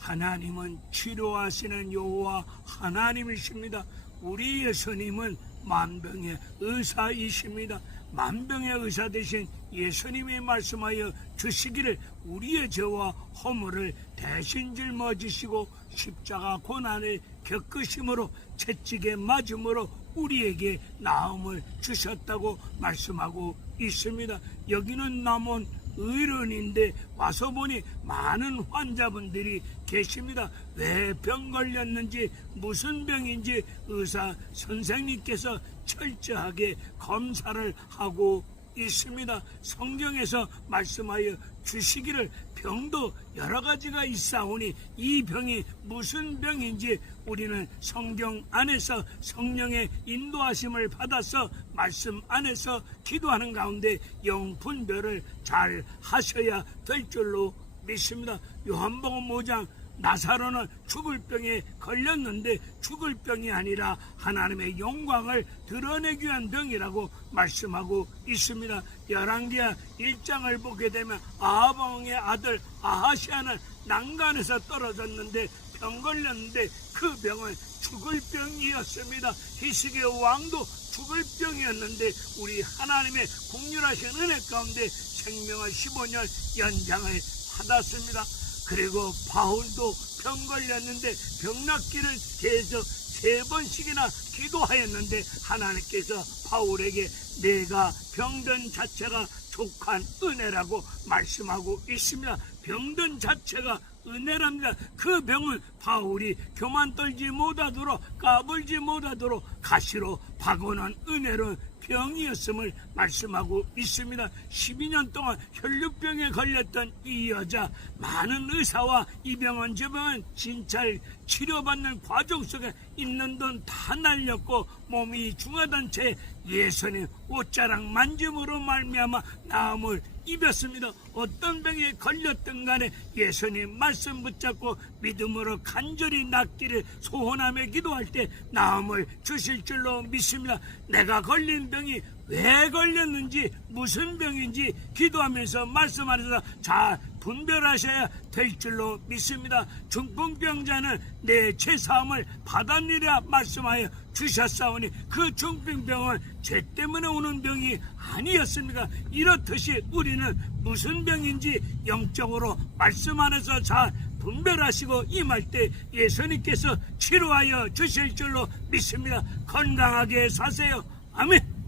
하나님은 치료하시는 여호와 하나님이십니다. 우리 예수님은 만병의 의사이십니다. 만병의 의사 되신 예수님이 말씀하여 주시기를 우리의 죄와 허물을 대신 짊어지시고 십자가 고난을 겪으심으로 채찍에 맞음으로 우리에게 나음을 주셨다고 말씀하고 있습니다. 여기는 남원 의론인데 와서 보니 많은 환자분들이 계십니다. 왜 병 걸렸는지 무슨 병인지 의사 선생님께서 철저하게 검사를 하고 있습니다. 성경에서 말씀하여 주시기를 병도 여러 가지가 있사오니 이 병이 무슨 병인지 우리는 성경 안에서 성령의 인도하심을 받아서 말씀 안에서 기도하는 가운데 영 분별을 잘 하셔야 될 줄로 믿습니다. 요한복음 5장 나사로는 죽을 병에 걸렸는데 죽을 병이 아니라 하나님의 영광을 드러내기 위한 병이라고 말씀하고 있습니다. 열왕기하 1장을 보게 되면 아하방의 아들 아하시아는 난간에서 떨어졌는데 병 걸렸는데 그 병은 죽을 병이었습니다. 희식의 왕도 죽을 병이었는데 우리 하나님의 국률하신 은혜 가운데 생명을 15년 연장을 받았습니다. 그리고 바울도 병 걸렸는데 병 낫기를 계속 세 번씩이나 기도하였는데 하나님께서 바울에게 내가 병든 자체가 족한 은혜라고 말씀하고 있습니다. 병든 자체가 은혜랍니다. 그 병은 바울이 교만 떨지 못하도록 까불지 못하도록 가시로 박원한 은혜로 병이었음을 말씀하고 있습니다. 12년 동안 혈류병에 걸렸던 이 여자 많은 의사와 이 병원 저 병원 진찰 치료받는 과정 속에 있는 돈 다 날렸고 몸이 중하던 채 예수님 옷자락 만짐으로 말미암아 나음을 입었습니다. 어떤 병에 걸렸든 간에 예수님 말씀 붙잡고 믿음으로 간절히 낫기를 소원하며 기도할 때 나음을 주실 줄로 믿습니다. 내가 걸린 병이 왜 걸렸는지 무슨 병인지 기도하면서 말씀하면서 잘 분별하셔야 될 줄로 믿습니다. 중풍병자는 내 죄사함을 받았느라 말씀하여 주셨사오니 그 중풍병은 죄 때문에 오는 병이 아니었습니까? 이렇듯이 우리는 무슨 병인지 영적으로 말씀 안에서 잘 분별하시고 임할 때 예수님께서 치료하여 주실 줄로 믿습니다. 건강하게 사세요. 아멘.